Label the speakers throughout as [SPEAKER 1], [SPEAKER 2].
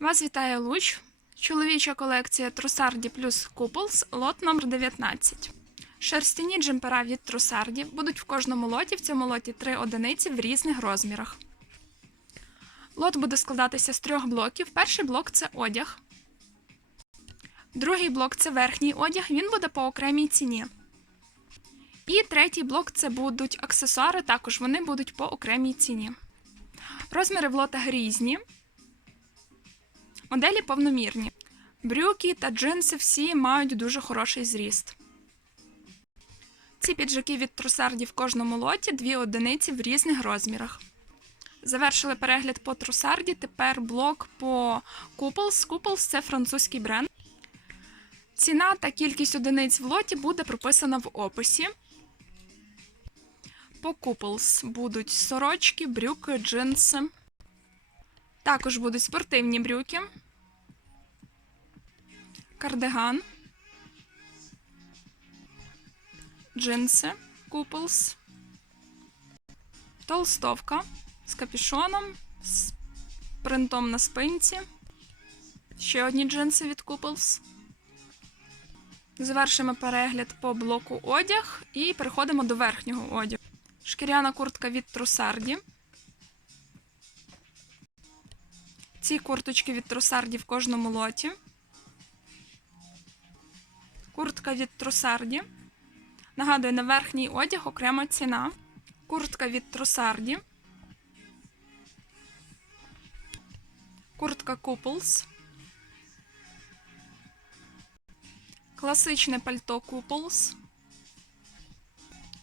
[SPEAKER 1] Вас вітає Луч. Чоловіча колекція Трусарді плюс Куполс, лот номер 19. Шерстяні джемпера від Трусарді будуть в кожному лоті. В цьому лоті три одиниці в різних розмірах. Лот буде складатися з трьох блоків. Перший блок це одяг. Другий блок це верхній одяг, він буде по окремій ціні. І третій блок це будуть аксесуари, також вони будуть по окремій ціні. Розміри в лотах різні. Моделі повномірні. Брюки та джинси всі мають дуже хороший зріст. Ці піджаки від трусарді в кожному лоті дві одиниці в різних розмірах. Завершили перегляд по трусарді. Тепер блок по Couples. Couples – це французький бренд. Ціна та кількість одиниць в лоті буде прописана в описі. По Couples будуть сорочки, брюки, джинси. Також будуть спортивні брюки, кардиган, джинси, Couples, толстовка з капюшоном, з принтом на спинці. Ще одні джинси від Couples. Завершимо перегляд по блоку одяг і переходимо до верхнього одягу. Шкіряна куртка від Трусарді. Ці курточки від Трусарді в кожному лоті. Куртка від Трусарді. Нагадую, на верхній одяг окрема ціна. Куртка від Трусарді. Куртка Couples. Класичне пальто Couples.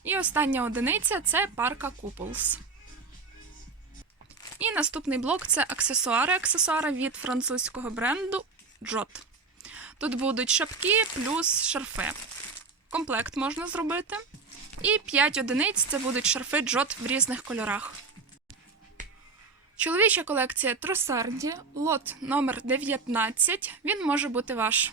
[SPEAKER 1] І остання одиниця це парка Couples. І наступний блок це аксесуари. Аксесуари від французького бренду Jot. Тут будуть шапки плюс шарфи. Комплект можна зробити. І 5 одиниць це будуть шарфи Jot в різних кольорах. Чоловіча колекція Тросарді, лот номер 19. Він може бути ваш.